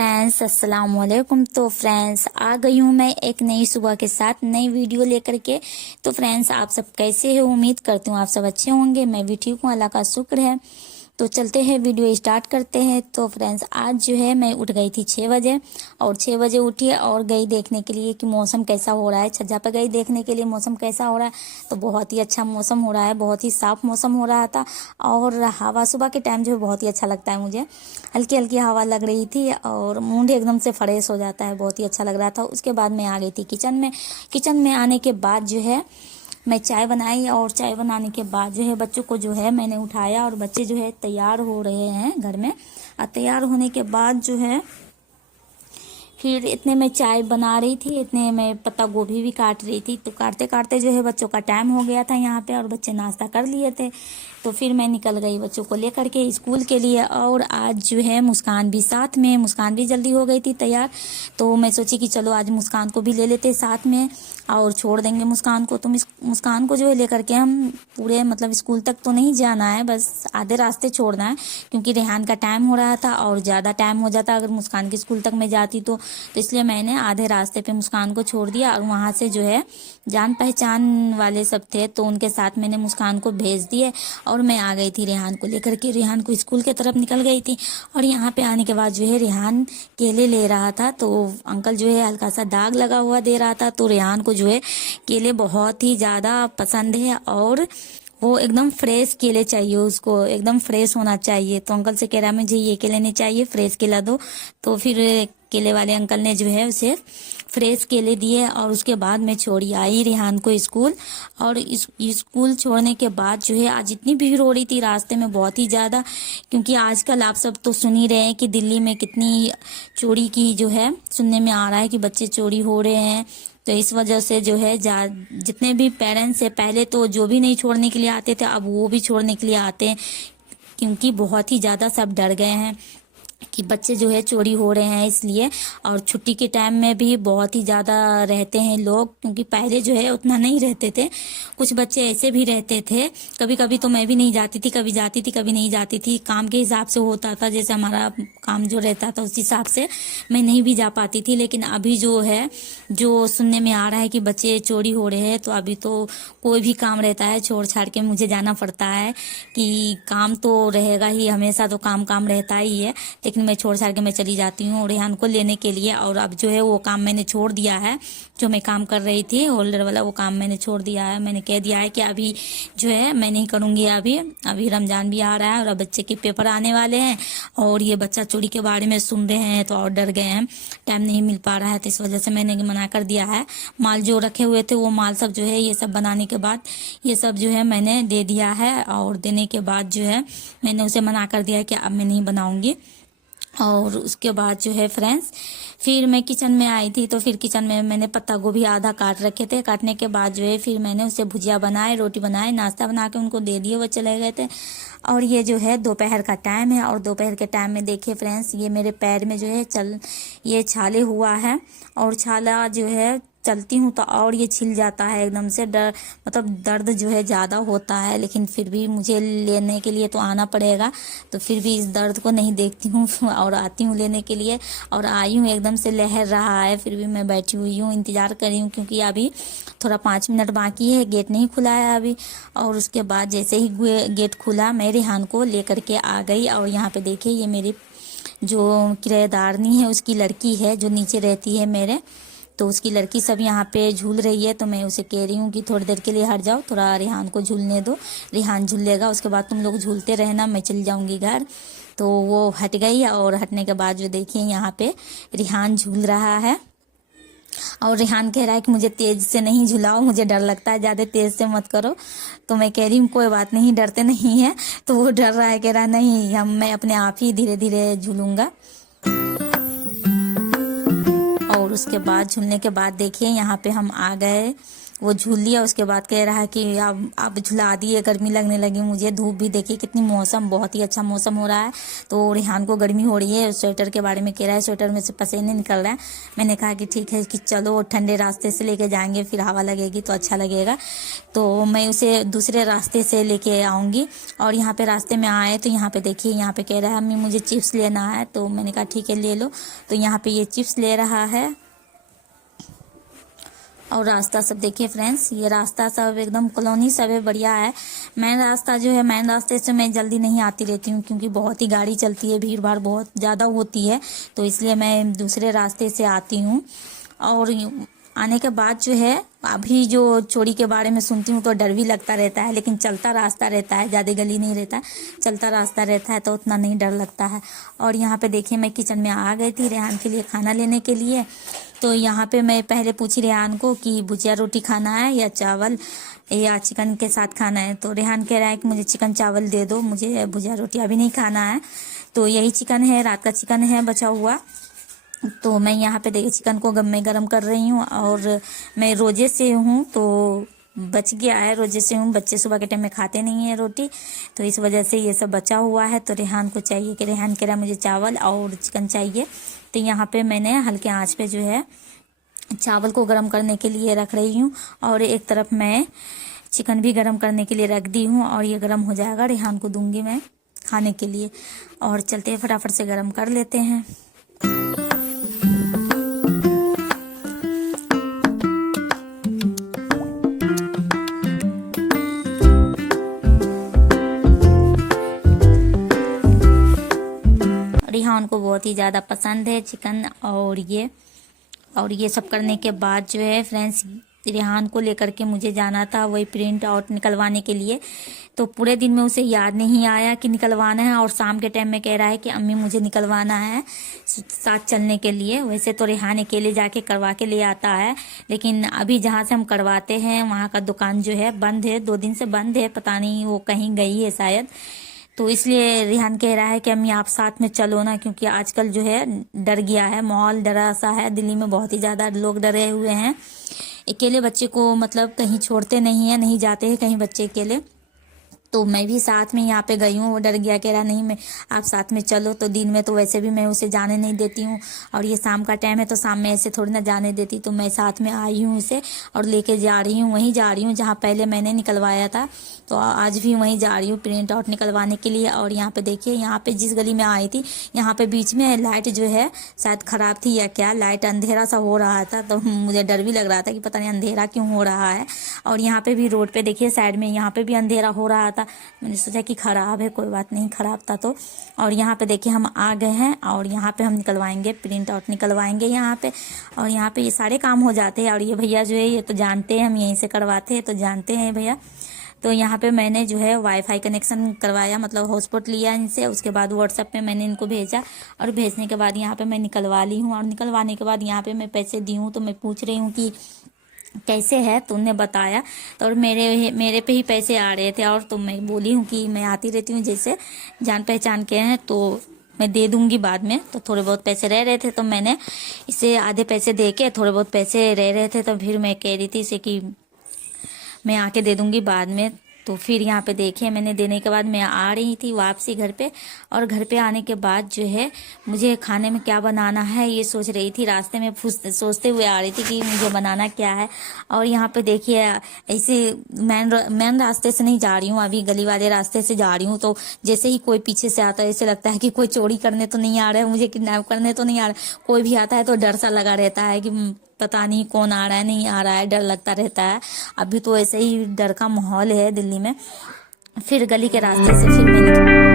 Friends, अस्सलाम वालेकुम। तो फ्रेंड्स, आ गई हूँ मैं एक नई सुबह के साथ नई वीडियो लेकर के। तो फ्रेंड्स, आप सब कैसे हो? उम्मीद करती हूँ आप सब अच्छे होंगे। मैं भी ठीक हूँ, अल्लाह का शुक्र है। तो चलते हैं, वीडियो स्टार्ट करते हैं। तो फ्रेंड्स, आज जो है मैं उठ गई थी 6 बजे और 6 बजे उठी और गई देखने के लिए कि मौसम कैसा हो रहा है। छज्जा पे गई देखने के लिए मौसम कैसा हो रहा है। तो बहुत ही अच्छा मौसम हो रहा है, बहुत ही साफ मौसम हो रहा था और हवा सुबह के टाइम जो है बहुत ही अच्छा लगता है मुझे। हल्की हल्की हवा लग रही थी और मूड एकदम से फ्रेश हो जाता है, बहुत ही अच्छा लग रहा था। उसके बाद मैं आ गई थी किचन में। किचन में आने के बाद जो है मैं चाय बनाई और चाय बनाने के बाद जो है बच्चों को जो है मैंने उठाया और बच्चे जो है तैयार हो रहे हैं घर में। और तैयार होने के बाद जो है फिर इतने में चाय बना रही थी, इतने में पत्ता गोभी भी काट रही थी। तो काटते काटते जो है बच्चों का टाइम हो गया था यहाँ पे और बच्चे नाश्ता कर लिए थे। तो फिर मैं निकल गई बच्चों को लेकर के स्कूल के लिए। और आज जो है मुस्कान भी साथ में, मुस्कान भी जल्दी हो गई थी तैयार। तो मैं सोची कि चलो आज मुस्कान को भी ले लेते साथ में और छोड़ देंगे मुस्कान को। तो मुस्कान को जो है लेकर के हम पूरे मतलब स्कूल तक तो नहीं जाना है, बस आधे रास्ते छोड़ना है क्योंकि रेहान का टाइम हो रहा था और ज़्यादा टाइम हो जाता अगर मुस्कान के स्कूल तक मैं जाती तो इसलिए मैंने आधे रास्ते पे मुस्कान को छोड़ दिया। और वहाँ से जो है जान पहचान वाले सब थे तो उनके साथ मैंने मुस्कान को भेज दिए और मैं आ गई थी रेहान को लेकर के। रेहान को स्कूल की तरफ निकल गई थी और यहाँ पे आने के बाद जो है रेहान केले ले रहा था। तो अंकल जो है हल्का सा दाग लगा हुआ दे रहा था। तो रेहान को जो है केले बहुत ही ज़्यादा पसंद है और वो एकदम फ्रेश केले चाहिए, उसको एकदम फ्रेश होना चाहिए। तो अंकल से कह रहा मुझे ये केले नहीं चाहिए, फ्रेश केला दो। तो फिर केले वाले अंकल ने जो है उसे फ्रेश केले दिए और उसके बाद मैं छोड़ी आई रेहान को स्कूल। और स्कूल छोड़ने के बाद जो है आज इतनी भीड़ हो रही थी रास्ते में बहुत ही ज़्यादा, क्योंकि आजकल आप सब तो सुन ही रहे हैं कि दिल्ली में कितनी चोरी की जो है सुनने में आ रहा है कि बच्चे चोरी हो रहे हैं। तो इस वजह से जो है जितने भी पेरेंट्स है पहले तो जो भी नहीं छोड़ने के लिए आते थे अब वो भी छोड़ने के लिए आते हैं, क्योंकि बहुत ही ज़्यादा सब डर गए हैं कि बच्चे जो है चोरी हो रहे हैं इसलिए। और छुट्टी के टाइम में भी बहुत ही ज़्यादा रहते हैं लोग, क्योंकि पहले जो है उतना नहीं रहते थे, कुछ बच्चे ऐसे भी रहते थे। कभी कभी तो मैं भी नहीं जाती थी, कभी जाती थी कभी नहीं जाती थी, काम के हिसाब से होता था, जैसे हमारा काम जो रहता था उस हिसाब से मैं नहीं भी जा पाती थी। लेकिन अभी जो है जो सुनने में आ रहा है कि बच्चे चोरी हो रहे हैं तो अभी तो कोई भी काम रहता है छोड़ छाड़ के मुझे जाना पड़ता है कि काम तो रहेगा ही, हमेशा तो काम काम रहता ही है। लेकिन मैं छोड़ छाड़ के मैं चली जाती हूँ रेहान को लेने के लिए। और अब जो है वो काम मैंने छोड़ दिया है, जो मैं काम कर रही थी होल्डर वाला वो काम मैंने छोड़ दिया है। मैंने कह दिया है कि अभी जो है मैं नहीं करूँगी। अभी रमजान भी आ रहा है और अब बच्चे के पेपर आने वाले हैं और ये बच्चा चोरी के बारे में सुन रहे हैं तो और डर गए हैं, टाइम नहीं मिल पा रहा है। तो इस वजह से मैंने मना कर दिया है। माल जो रखे हुए थे वो माल सब जो है ये सब बनाने के बाद ये सब जो है मैंने दे दिया है। और देने के बाद जो है मैंने उसे मना कर दिया है कि अब मैं नहीं बनाऊंगी। और उसके बाद जो है फ्रेंड्स फिर मैं किचन में आई थी। तो फिर किचन में मैंने पत्ता गोभी आधा काट रखे थे, काटने के बाद जो है फिर मैंने उसे भुजिया बनाए, रोटी बनाए, नाश्ता बना के उनको दे दिए, वो चले गए थे। और ये जो है दोपहर का टाइम है और दोपहर के टाइम में देखिए फ्रेंड्स ये मेरे पैर में जो है ये छाले हुआ है और छाला जो है चलती हूँ तो और ये छिल जाता है एकदम से, मतलब दर्द जो है ज़्यादा होता है। लेकिन फिर भी मुझे लेने के लिए तो आना पड़ेगा, तो फिर भी इस दर्द को नहीं देखती हूँ और आती हूँ लेने के लिए। और आई हूँ एकदम से लहर रहा है, फिर भी मैं बैठी हुई हूँ इंतज़ार कर रही हूँ क्योंकि अभी थोड़ा 5 मिनट बाकी है, गेट नहीं खुला है अभी। और उसके बाद जैसे ही गेट खुला मैं रेहान को लेकर के आ गई। और यहाँ पे देखिए ये मेरी जो किराएदारनी है उसकी लड़की है जो नीचे रहती है मेरे, तो उसकी लड़की सब यहाँ पे झूल रही है। तो मैं उसे कह रही हूँ कि थोड़ी देर के लिए हट जाओ, थोड़ा रेहान को झूलने दो, रेहान झूल लेगा, उसके बाद तुम लोग झूलते रहना, मैं चली जाऊँगी घर। तो वो हट गई और हटने के बाद जो देखिए यहाँ पे रेहान झूल रहा है। और रेहान कह रहा है कि मुझे तेज से नहीं झुलाओ, मुझे डर लगता है, ज़्यादा तेज से मत करो। तो मैं कह रही हूँ कोई बात नहीं, डरते नहीं है। तो वो डर रहा है, कह रहा नहीं मैं अपने आप ही धीरे धीरे झूलूंगा। और उसके बाद झूलने के बाद देखिए यहाँ पे हम आ गए, वो झूल लिया। उसके बाद कह रहा है कि अब झुला दिए, गर्मी लगने लगी मुझे। धूप भी देखिए कितनी, मौसम बहुत ही अच्छा मौसम हो रहा है। तो रेहान को गर्मी हो रही है, स्वेटर के बारे में कह रहा है, स्वेटर में से पसीने निकल रहा है। मैंने कहा कि ठीक है कि चलो ठंडे रास्ते से लेके जाएंगे, फिर हवा लगेगी तो अच्छा लगेगा। तो मैं उसे दूसरे रास्ते से लेके आऊँगी। और यहाँ पे रास्ते में आए तो यहाँ पे देखिए, यहाँ पे कह रहा है अम्मी मुझे चिप्स लेना है। तो मैंने कहा ठीक है ले लो। तो यहाँ पे ये चिप्स ले रहा है। और रास्ता सब देखिए फ्रेंड्स, ये रास्ता सब एकदम कॉलोनी सब है, बढ़िया है। मेन रास्ता जो है, मेन रास्ते से मैं जल्दी नहीं आती रहती हूँ क्योंकि बहुत ही गाड़ी चलती है, भीड़ भाड़ बहुत ज़्यादा होती है, तो इसलिए मैं दूसरे रास्ते से आती हूँ। और आने के बाद जो है, अभी जो चोरी के बारे में सुनती हूँ तो डर भी लगता रहता है, लेकिन चलता रास्ता रहता है, ज़्यादा गली नहीं रहता है, चलता रास्ता रहता है तो उतना नहीं डर लगता है। और यहाँ पे देखिए मैं किचन में आ गई थी रेहान के लिए खाना लेने के लिए। तो यहाँ पे मैं पहले पूछी रेहान को कि भुजिया रोटी खाना है या चावल या चिकन के साथ खाना है। तो रेहान कह रहा है कि मुझे चिकन चावल दे दो, मुझे भुजिया रोटी अभी नहीं खाना है। तो यही चिकन है, रात का चिकन है बचा हुआ। तो मैं यहाँ पे देखिए चिकन को मैं गरम कर रही हूँ। और मैं रोजे से हूँ तो बच गया है, रोजे से हूँ, बच्चे सुबह के टाइम में खाते नहीं है रोटी, तो इस वजह से ये सब बचा हुआ है। तो रेहान को चाहिए कि रेहान कह रहा मुझे चावल और चिकन चाहिए। तो यहाँ पे मैंने हल्के आंच पे जो है चावल को गरम करने के लिए रख रही हूँ, और एक तरफ मैं चिकन भी गरम करने के लिए रख दी हूँ। और ये गरम हो जाएगा, रेहान को दूंगी मैं खाने के लिए। और चलते फटाफट से गरम कर लेते हैं। रेहान को बहुत ही ज़्यादा पसंद है चिकन। और ये सब करने के बाद जो है फ्रेंड्स, रेहान को लेकर के मुझे जाना था वही प्रिंट आउट निकलवाने के लिए। तो पूरे दिन में उसे याद नहीं आया कि निकलवाना है, और शाम के टाइम में कह रहा है कि अम्मी मुझे निकलवाना है साथ चलने के लिए। वैसे तो रेहान अकेले जाके करवा के ले आता है, लेकिन अभी जहाँ से हम करवाते हैं वहाँ का दुकान जो है बंद है, 2 दिन से बंद है, पता नहीं वो कहीं गई है शायद। तो इसलिए रेहान कह रहा है कि अम्मी आप साथ में चलो ना, क्योंकि आजकल जो है डर गया है, माहौल डरा सा है, दिल्ली में बहुत ही ज़्यादा लोग डरे हुए हैं। अकेले बच्चे को मतलब कहीं छोड़ते नहीं है, नहीं जाते हैं कहीं बच्चे अकेले। तो मैं भी साथ में यहाँ पे गई हूँ, वो डर गया, कह रहा नहीं मैं आप साथ में चलो। तो दिन में तो वैसे भी मैं उसे जाने नहीं देती हूँ, और ये शाम का टाइम है तो शाम में ऐसे थोड़ी ना जाने देती। तो मैं साथ में आई हूँ उसे और लेके जा रही हूँ, वहीं जा रही हूँ जहाँ पहले मैंने निकलवाया था। तो आज भी वहीं जा रही हूँ प्रिंट आउट निकलवाने के लिए। और यहाँ पे देखिए, यहाँ पे जिस गली में आई थी, यहाँ पे बीच में लाइट जो है शायद खराब थी या क्या, लाइट अंधेरा सा हो रहा था, तो मुझे डर भी लग रहा था कि पता नहीं अंधेरा क्यों हो रहा है। और यहाँ पे भी रोड पे देखिए साइड में, यहाँ पे भी अंधेरा हो रहा था। मैंने सोचा कि खराब है, कोई बात नहीं, खराब था तो। और यहाँ पे देखिए हम आ गए हैं, और यहाँ पे हम निकलवाएंगे, प्रिंट आउट निकलवाएंगे यहाँ पे। और यहाँ पे ये सारे काम हो जाते हैं। और ये भैया जो है ये तो जानते हैं, हम यहीं से करवाते हैं तो जानते हैं भैया। तो यहाँ पे मैंने जो है वाईफाई कनेक्शन करवाया, मतलब हॉटस्पॉट लिया इनसे। उसके बाद व्हाट्सएप पे मैंने इनको भेजा, और भेजने के बाद यहाँ पे मैं निकलवा ली हूँ। और निकलवाने के बाद यहाँ पे मैं पैसे दी हूँ। तो मैं पूछ रही हूँ कि कैसे है, तो उन्होंने बताया। तो और मेरे पे ही पैसे आ रहे थे, और तो मैं बोली हूँ कि मैं आती रहती हूँ, जैसे जान पहचान के हैं तो मैं दे दूंगी बाद में। तो थोड़े बहुत पैसे रह रहे थे, तो मैंने इसे आधे पैसे दे के, थोड़े बहुत पैसे रह रहे थे, तो फिर मैं कह रही थी इसे कि मैं आके दे दूंगी बाद में। तो फिर यहाँ पे देखिए मैंने देने के बाद मैं आ रही थी वापसी घर पे। और घर पे आने के बाद जो है मुझे खाने में क्या बनाना है ये सोच रही थी, रास्ते में सोचते हुए आ रही थी कि मुझे बनाना क्या है। और यहाँ पे देखिए ऐसे मेन रास्ते से नहीं जा रही हूँ, अभी गली वाले रास्ते से जा रही हूँ। तो जैसे ही कोई पीछे से आता है, ऐसे लगता है कि कोई चोरी करने तो नहीं आ रहा है, मुझे किडनैप करने तो नहीं आ रहा है। कोई भी आता है तो डर सा लगा रहता है कि पता नहीं कौन आ रहा है, नहीं आ रहा है, डर लगता रहता है। अभी तो ऐसे ही डर का माहौल है दिल्ली में। फिर गली के रास्ते से फिर मैंने